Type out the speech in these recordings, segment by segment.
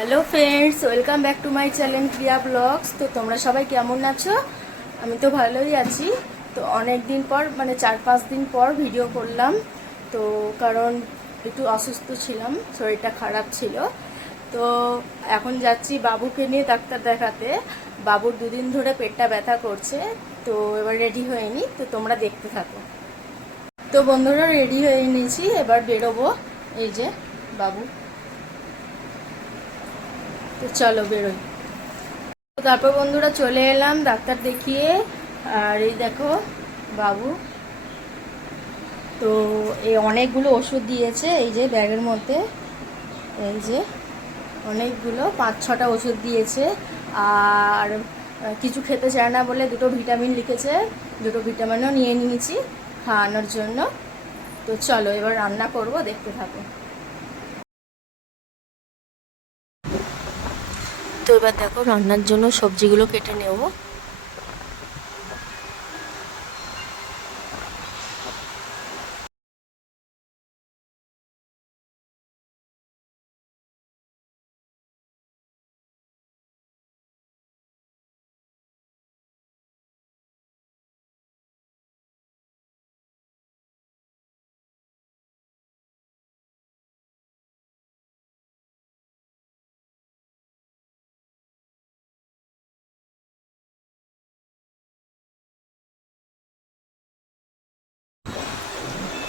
Hello friends, welcome back to my channel Priya blogs. তো তোমরা সবাই কেমন আছো? আমি তো ভালোই আছি। তো অনেক দিন পর, মানে 4-5 দিন পর ভিডিও করলাম। তো কারণ একটু অসুস্থ ছিলাম, শরীরটা খারাপ ছিল। তো এখন যাচ্ছি বাবুকে নিয়ে ডাক্তার দেখাতে। বাবুর 2 দিন ধরে পেটটা ব্যথা করছে। তো এবার রেডি হয়ে নি, তো তোমরা দেখতে থাকো। তো বন্ধুরা, রেডি হয়ে নিয়েছি, এবার বেরোবো। এই যে বাবু, তো চলো বেরোই। তারপর বন্ধুরা চলে এলাম ডাক্তার দেখিয়ে। আর এই দেখো বাবু, তো এই অনেকগুলো ওষুধ দিয়েছে এই যে ব্যাগের মধ্যে। এই যে অনেকগুলো 5-6টা ওষুধ দিয়েছে। আর কিছু খেতে চায় না বলে 2টো ভিটামিন লিখেছে, 2টো ভিটামিনও নিয়ে নিয়েছি খাওয়ানোর জন্য। তো চলো এবার রান্না করব, দেখতে থাকো। তো এবার দেখো রান্নার জন্য সবজিগুলো কেটে নেব।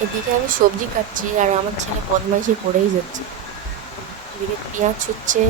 এদিকে আমি সবজি কাটছি আর আমার ছেলে বদমাইশি করেই যাচ্ছে। এদিকে পেঁয়াজ ছুচ্ছে।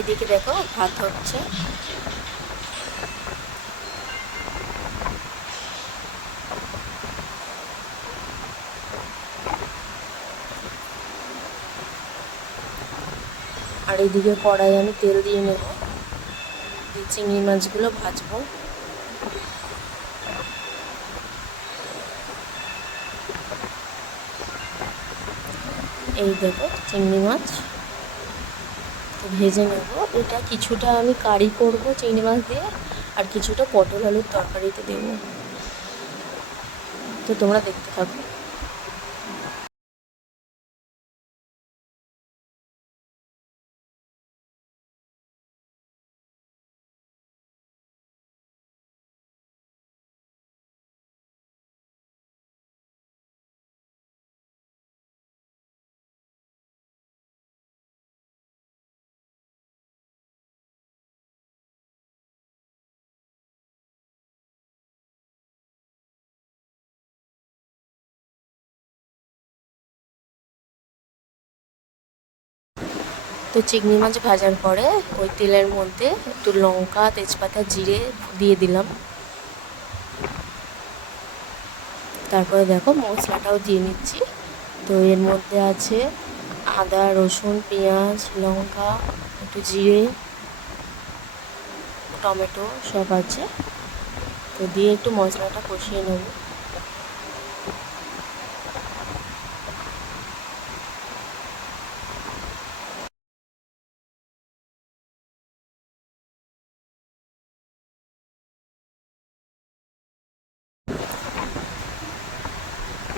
এদিকে দেখো ভাত হচ্ছে। আর এইদিকে কড়াই আমি তেল দিয়ে নেব, দিয়ে চিংড়ি মাছগুলো ভাজবো। এই দেখো চিংড়ি মাছ তো ভেজে নেব। এটা কিছুটা আমি কারি করব চিংড়ি মাছ দিয়ে, আর কিছুটা পটল আলুর তরকারিতে দেবো। তো তোমরা দেখতে থাকো। তো চিংড়ি মাছ ভাজার পরে ওই তেলের মধ্যে একটু লঙ্কা, তেজপাতা, জিরে দিয়ে দিলাম। তারপরে দেখো মশলাটাও দিয়ে নিচ্ছি। তো এর মধ্যে আছে আদা, রসুন, পেঁয়াজ, লঙ্কা, একটু জিরে, টমেটো সব আছে। তো দিয়ে একটু মশলাটা কষিয়ে নেব।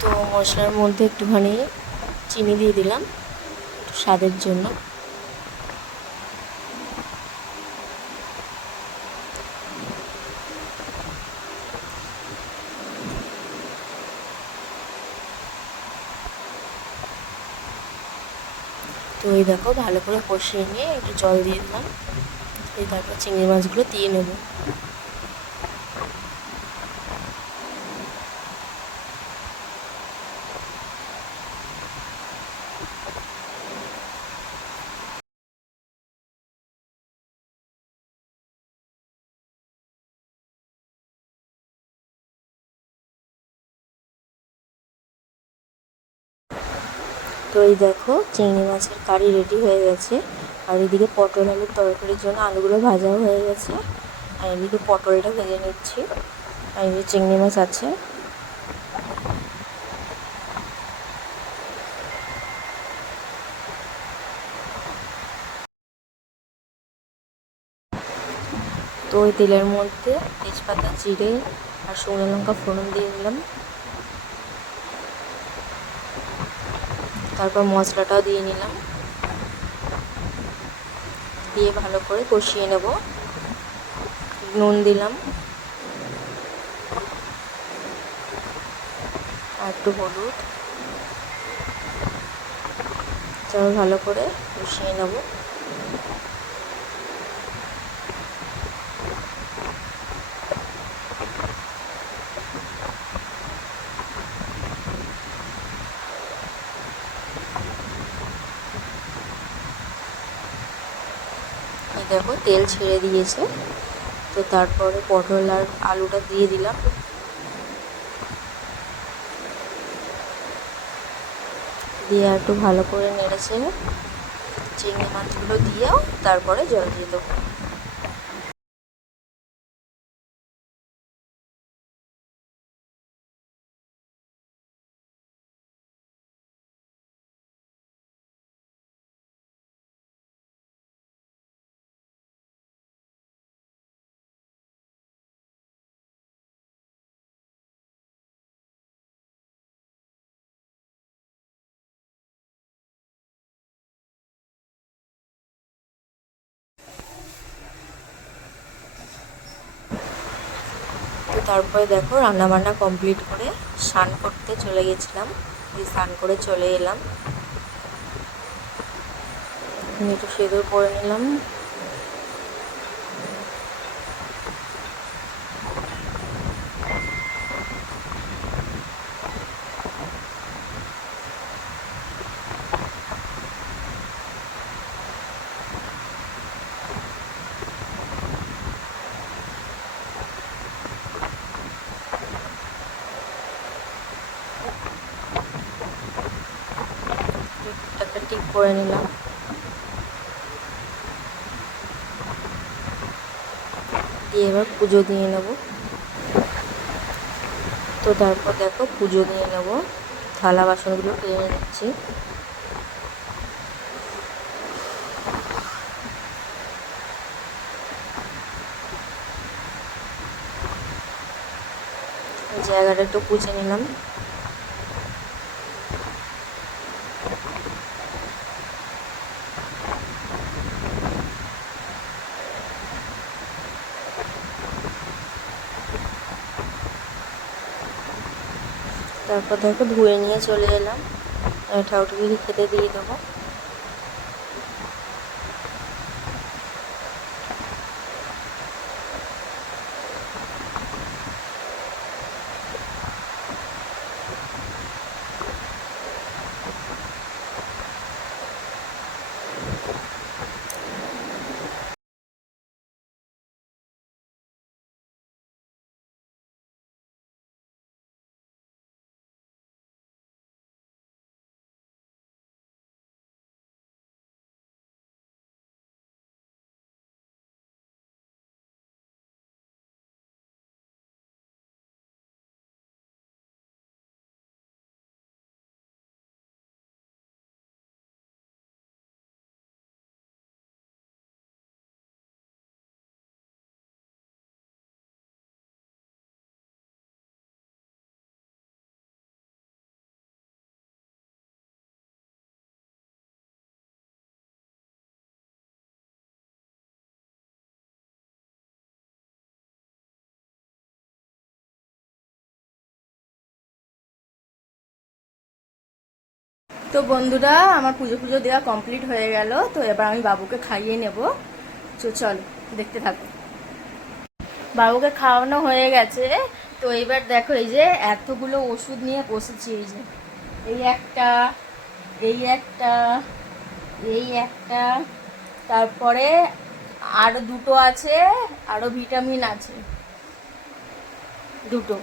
তো মশলার মধ্যে একটুখানি চিনি দিয়ে দিলাম একটু স্বাদের জন্য। তো এই দেখো ভালো করে কষিয়ে নিয়ে একটু জল দিয়ে দিলাম, এই তারপর চিংড়ি মাছগুলো দিয়ে নেব। তো এই দেখো চিংড়ি মাছের কারি রেডি হয়ে গেছে। আর এদিকে পটল আলুর তরকারির জন্য আলুগুলো ভাজাও হয়ে গেছে, আর এদিকে পটলটা ভেজে নিচ্ছি, আর এই যে চিংড়ি মাছ আছে। তো ওই তেলের মধ্যে তেজপাতা, জিরে আর শুকনো লঙ্কা ফোড়ন দিয়ে দিলাম, তারপর মশলাটাও দিয়ে নিলাম, দিয়ে ভালো করে কষিয়ে নেব। নুন দিলাম আর একটু হলুদ, তারপর ভালো করে কষিয়ে নেব। এই দেখো তেল ছেড়ে দিয়েছে, তো তারপরে পটল আর আলুটা দিয়ে দিলাম, দিয়ে একটু ভালো করে নেড়ে চেড়ে চিংড়ি মাছগুলো দিয়েও তারপরে জল দিয়ে দেবো। তো তারপরে দেখো রান্নাবান্না কমপ্লিট করে স্নান করতে চলে গেছিলাম, স্নান করে চলে এলাম, একটু সিঁদুর পরে নিলাম। একটা টিপ করে নিলাম, দিয়ে এবার পুজো দিয়ে নেব। তো তারপর দেখো পুজো দিয়ে নেব, থালা বাসনগুলো কিনে নিচ্ছি। জায়গাটা একটু পুছে নিলাম। তারপর দেখো ধুয়ে নিয়ে চলে এলাম, ঠাকুরকে খেতে দিয়ে দেবো। তো বন্ধুরা, আমার পুজো পুজো দেওয়া কমপ্লিট হয়ে গেল। তো এবার আমি বাবুকে খাইয়ে নেব। তো চলো দেখতে থাকো। বাবুকে খাওয়ানো হয়ে গেছে। তো এবার দেখো, এই যে এতগুলো ওষুধ নিয়ে বসেছি। এই যে এই একটা, এই একটা, এই একটা, তারপরে আরো দুটো আছে, আরো ভিটামিন আছে দুটো।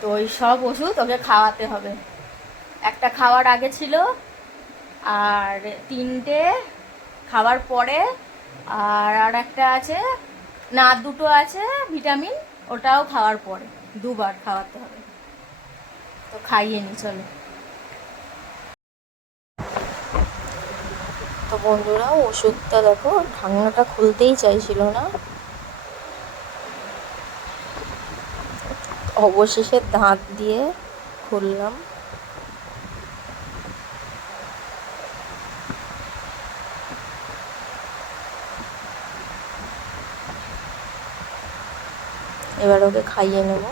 তো ওই সব ওষুধ ওকে খাওয়াতে হবে। একটা খাওয়ার আগে ছিল, আর তিনটে খাওয়ার পরে, আর আর একটা আছে, না দুটো আছে ভিটামিন, ওটাও খাওয়ার পরে। দুবার খাওয়াতে হবে। তো খাইয়ে নি, চলো। তো বন্ধুরা, ওষুধটা দেখো, ঢাকনাটা খুলতেই চাইছিল না, অবশেষে দাঁত দিয়ে খুললাম। এবার ওকে খাইয়ে নেব।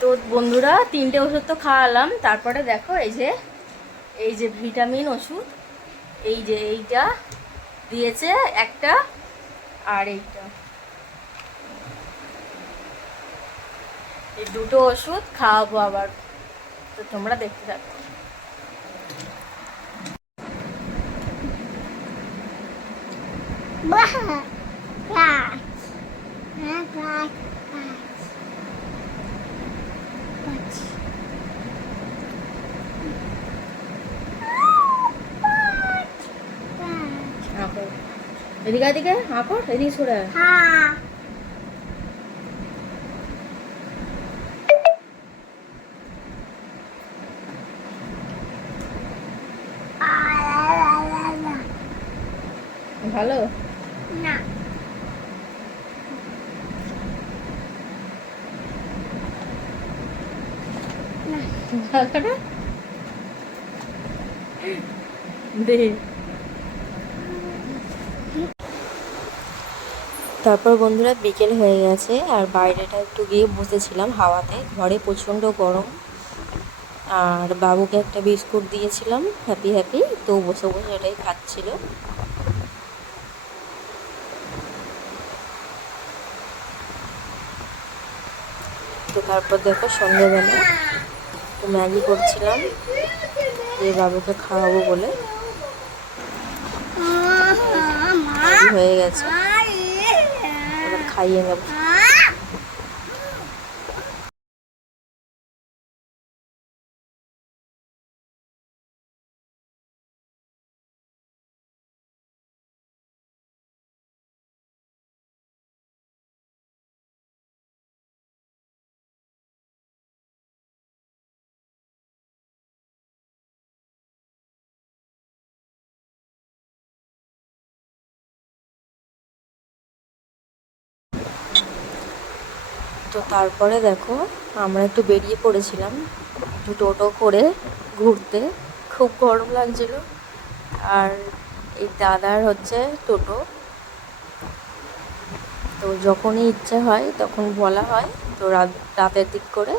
তো বন্ধুরা, তিনটে ওষুধ তো খাওয়ালাম। তারপরে দেখো, এই যে ভিটামিন ওষুধ, এই যে এইটা দিয়েছে একটা, আর এইটা, এই দুটো ওষুধ খাওয়াবো আবার। তো তোমরা দেখতে থাকো। এদিকে এদিকে আঁকো, এদিকে সরে আয়। ভালো না, দে। তারপর বন্ধুরা, বিকেল হয়ে গেছে, আর বাইরেটা একটু গিয়ে বসেছিলাম হাওয়াতে। ঘরে প্রচণ্ড গরম। আর বাবুকে একটা বিস্কুট দিয়েছিলাম, হ্যাপি হ্যাপি, তো বসে বসে এটাই খাচ্ছিল। তো তারপর দেখো, সন্ধ্যেবেলা তো ম্যাগি করছিলাম, যে বাবুকে খাওয়াবো বলে। ম্যাগি হয়ে গেছে, এবার খাইয়ে নেব। তো তারপরে দেখো, আমরা একটু বেরিয়ে পড়েছিলাম, একটু টোটো করে ঘুরতে। খুব গরম লাগছিল। আর এই দাদার হচ্ছে টোটো। তো যখনই ইচ্ছে হয় তখন বলা হয়, তো রাতের দিক করে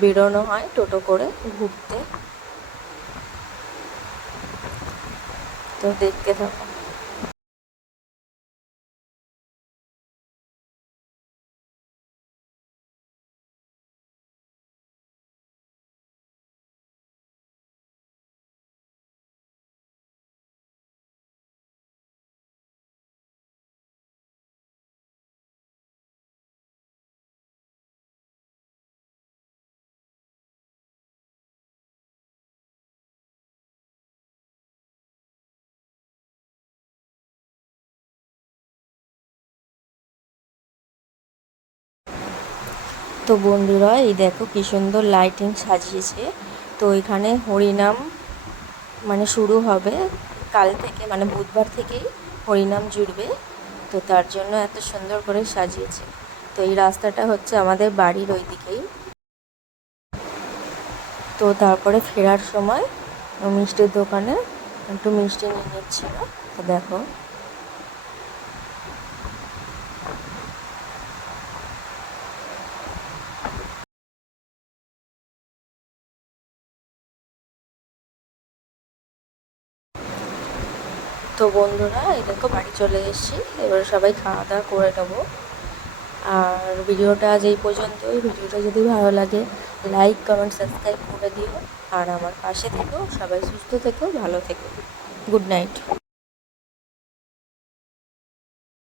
বেরোনো হয় টোটো করে ঘুরতে। তো দেখতে থাকো। তো বন্ধুরা এই দেখো কি সুন্দর লাইটিং সাজিয়েছে। তো এখানে হরিনাম মানে শুরু হবে কাল থেকে, মানে বুধবার থেকেই হরিনাম জুড়বে। তো তার জন্য এত সুন্দর করে সাজিয়েছে। তো এই রাস্তাটা হচ্ছে আমাদের বাড়ির ওই দিকেই। তো তারপরে ফেরার সময় মিষ্টির দোকানে একটু মিষ্টি নিয়ে নিচ্ছিল। তো দেখো তো বন্ধুরা এই দেখো বাড়ি চলে এসেছি। এবার সবাই খাওয়া দাওয়া করে নেবো। আর ভিডিওটা আজ এই পর্যন্তই। ভিডিওটা যদি ভালো লাগে লাইক কমেন্ট সাবস্ক্রাইব করে দিও। আর আমার পাশে থেকো। সবাই সুস্থ থেকো, ভালো থেকো। Good night.